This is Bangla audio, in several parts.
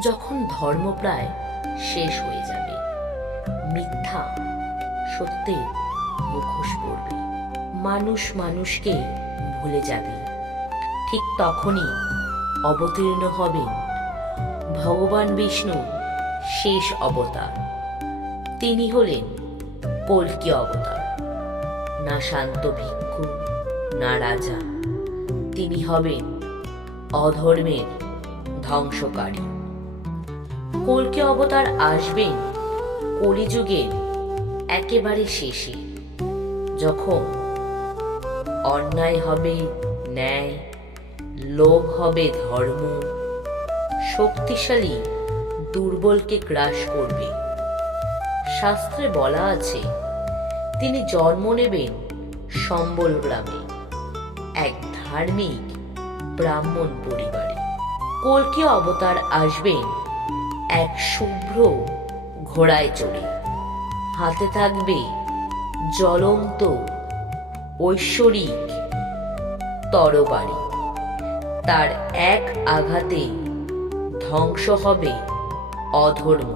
যখন ধর্ম প্রায় শেষ হয়ে যাবে, মিথ্যা সত্যের মুখোশ পড়বে, মানুষ মানুষকে ভুলে যাবে, ঠিক তখনই অবতীর্ণ হবেন ভগবান বিষ্ণু শেষ অবতার। তিনি হলেন কল্কি অবতার। না শান্ত ভিক্ষু, না রাজা, তিনি হবেন অধর্মের ধ্বংসকারী। কল্কি অবতার আসবেন কলিযুগের একেবারে শেষে, যখন অন্যায় হবে ন্যায়, লোভ হবে ধর্ম, শক্তিশালী দুর্বলকে গ্রাস করবে। শাস্ত্রে বলা আছে, তিনি জন্ম নেবেন সম্বল গ্রামে, এক ধার্মিক ব্রাহ্মণ পরিবারে। কল্কি অবতার আসবেন এক শুভ্র ঘোড়ায় চড়ে, হাতে থাকবে জ্বলন্ত ঐশ্বরিক তরবারি। তার এক আঘাতে ধ্বংস হবে অধর্ম,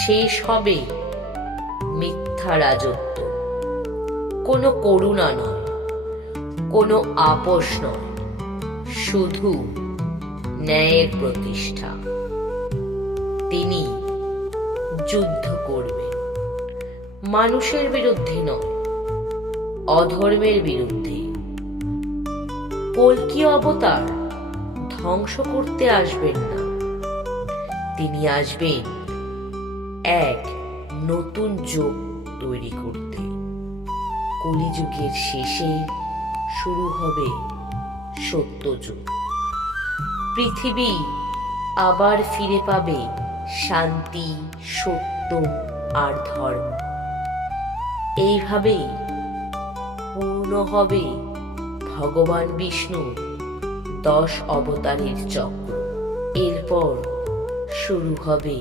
শেষ হবে মিথ্যা রাজত্ব। কোনো করুণা নয়, কোনো আপোষ নয়, শুধু ন্যায়ের প্রতিষ্ঠা। তিনি যুদ্ধ করবেন মানুষের বিরুদ্ধে নয়, অধর্মের বিরুদ্ধে। কল্কি অবতার ধ্বংস করতে আসবেন না, তিনি আসবেন এক নতুন যুগ তৈরি করতে। কলিযুগের শেষে শুরু হবে সত্যযুগ। পৃথিবী আবার ফিরে পাবে শান্তি, সত্য আর ধর্ম। এইভাবেই পূর্ণ হবে ভগবান বিষ্ণু 10 অবতারের চক্র। এরপর শুরু হবে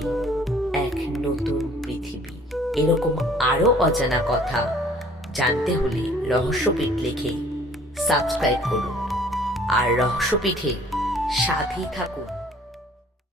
এক নতুন পৃথিবী। এরকম আরো অজানা কথা জানতে হলে রহস্যপীঠ লিখে সাবস্ক্রাইব করুন আর রহস্যপীঠের সাথেই থাকুন।